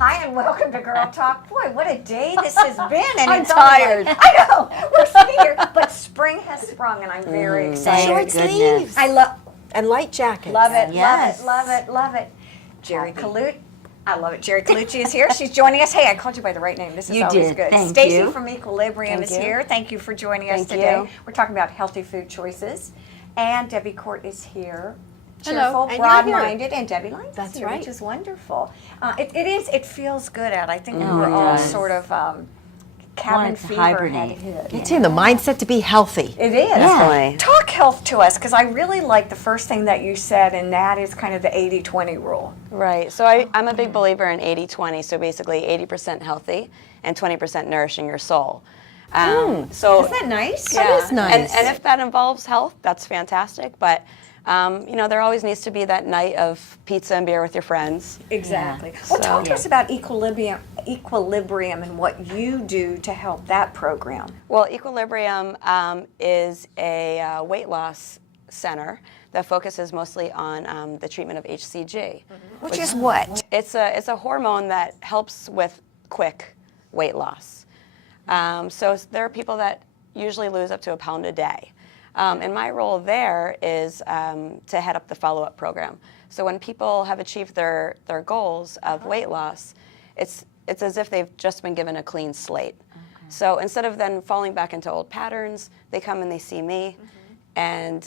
Hi, and welcome to Girl Talk. Boy, what a day this has been. And I'm it's only tired. I know. We're sitting here, but spring has sprung, and I'm very excited. Short sleeves. I love And light jackets. love it, Yes. love it, love it, love it. Jerry Kalut. I love it. Jerry Colucci is here. She's joining us. Hey, I called you by the right name. This is You always did. good. Thank Stacy you. from Equilibrium Thank is you. here. Thank you for joining us Thank today. you. We're talking about healthy food choices. And Debbie Court is here. Hello. Cheerful, And you're here. broad-minded, and Debbie Lyons That's is here, right. which is wonderful. It feels good out. I think we Oh, were it all does. sort of cabin Wanted to fever hibernate. had hit. It's in the mindset to be healthy. It is. Definitely. Talk health to us, because I really like the first thing that you said, and that is kind of the 80-20 rule. Right. So I'm a big believer in 80-20. So basically 80% healthy and 20% nourishing your soul. So Isn't that nice? yeah. is nice. And if that involves health, that's fantastic. But there always needs to be that night of pizza and beer with your friends. Exactly. Yeah. Well, So- talk to us about equilibrium and what you do to help that program. Well, Equilibrium is a weight loss center that focuses mostly on the treatment of HCG. Which is what? It's a hormone that helps with quick weight loss. So there are people that usually lose up to 1 pound a day. And my role there is to head up the follow-up program. So when people have achieved their goals of weight loss, it's as if they've just been given a clean slate. So instead of then falling back into old patterns, they come and they see me. And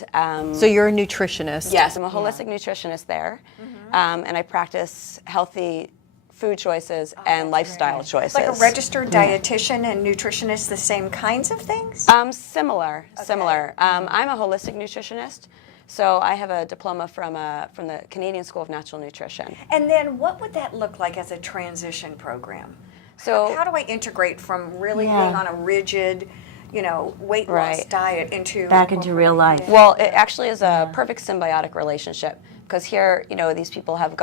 So you're a nutritionist. yes, I'm a holistic nutritionist there, and I practice healthy food choices and lifestyle choices. Like a registered dietitian and nutritionist, the same kinds of things? Similar. I'm a holistic nutritionist, so I have a diploma from the Canadian School of Natural Nutrition. And then what would that look like as a transition program? So How do I integrate from really being on a rigid, weight loss Right. diet into Back into real life. well, it actually is a perfect symbiotic relationship, because here, these people have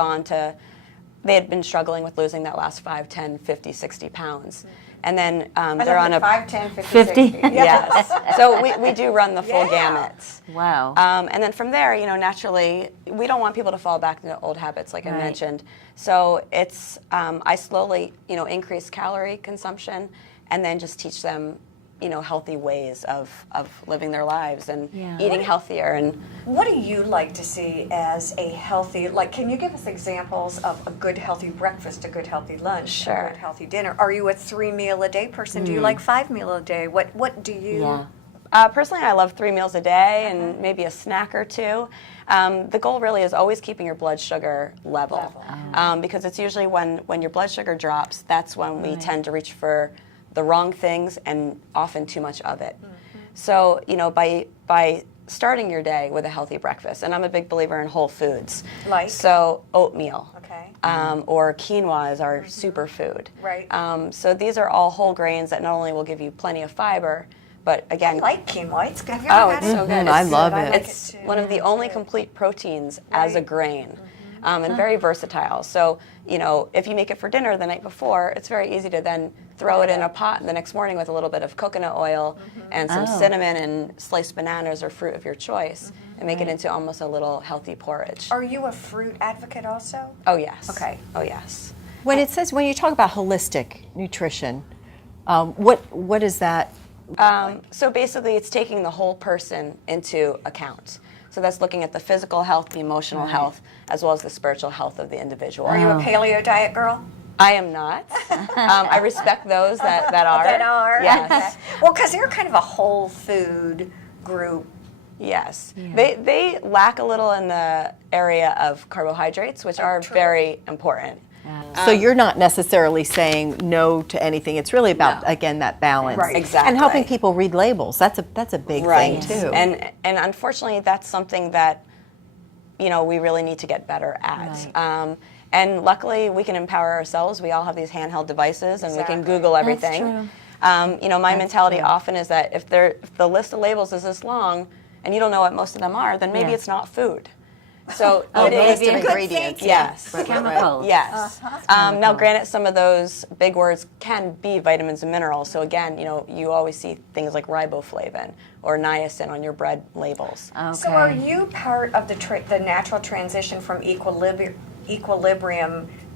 they had been struggling with losing that last 5, 10, 50, 60 pounds. And then they're on a 5, 10, 50, 50. 60. yes. So we do run the full gamut. Wow. And then from there, naturally, we don't want people to fall back into old habits, like I Right. mentioned. So it's I slowly, increase calorie consumption, and then just teach them, healthy ways of living their lives and Yeah. eating healthier. And What do you like to see as a healthy, can you give us examples of a good healthy breakfast, a good healthy lunch, Sure. a good healthy dinner? Are you a 3-meal-a-day person? Do you like 5-meal-a-day? What do you? Yeah. Personally, I love 3 meals a day and maybe a snack or two. The goal really is always keeping your blood sugar level. Because it's usually when your blood sugar drops, that's when we tend to reach for the wrong things and often too much of it. So, by starting your day with a healthy breakfast, and I'm a big believer in whole foods. Like? So oatmeal. Okay. Or quinoa is our superfood. Right. So these are all whole grains that not only will give you plenty of fiber, but again, I like quinoa. Have you ever oh, had it's it? so good. I It's- love I it. like It's too. one of the only complete proteins as a Right. grain, and very versatile. So, if you make it for dinner the night before, it's very easy to then throw it in a pot the next morning with a little bit of coconut oil and some Oh. cinnamon and sliced bananas or fruit of your choice, and make it into almost a little healthy porridge. Are you a fruit advocate also? Oh, yes. Okay. Oh, yes. When you talk about holistic nutrition, what is that? So basically, it's taking the whole person into account. So that's looking at the physical health, the emotional health, as well as the spiritual health of the individual. Are you a paleo diet girl? I am not. I respect those that are. That are. Yes. Okay. Well, because they're kind of a whole food group. Yes. They lack a little in the area of carbohydrates, which are true. very important. So you're not necessarily saying no to anything. It's really about, No. again, that balance. Right. Exactly. And helping people read labels. That's a big thing, too. And unfortunately, that's something that we really need to get better at. Right. And luckily, we can empower ourselves. We all have these handheld devices, and we can Exactly. Google everything. true. My mentality often is that if the list of labels is this long, and you don't know what most of them are, then maybe Yeah. it's not food. So Oh, eating list is of Good ingredients. yes. Right, right, right. Chemicals. Yes. Now, granted, some of those big words can be vitamins and minerals. So again, you always see things like riboflavin or niacin on your bread labels. Okay. So are you part of the natural transition from equilibrium?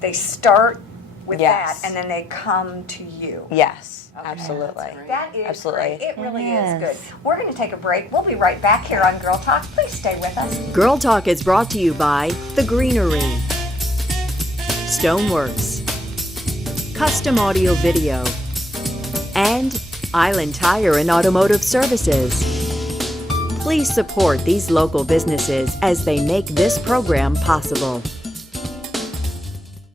They start with Yes. that, and then they come to you. Yes, Okay. absolutely. That is Absolutely. great. It really Yes. is good. We're going to take a break. We'll be right back here on Girl Talk. Please stay with us. Girl Talk is brought to you by The Greenery, Stoneworks, Custom Audio Video, and Island Tire and Automotive Services. Please support these local businesses as they make this program possible.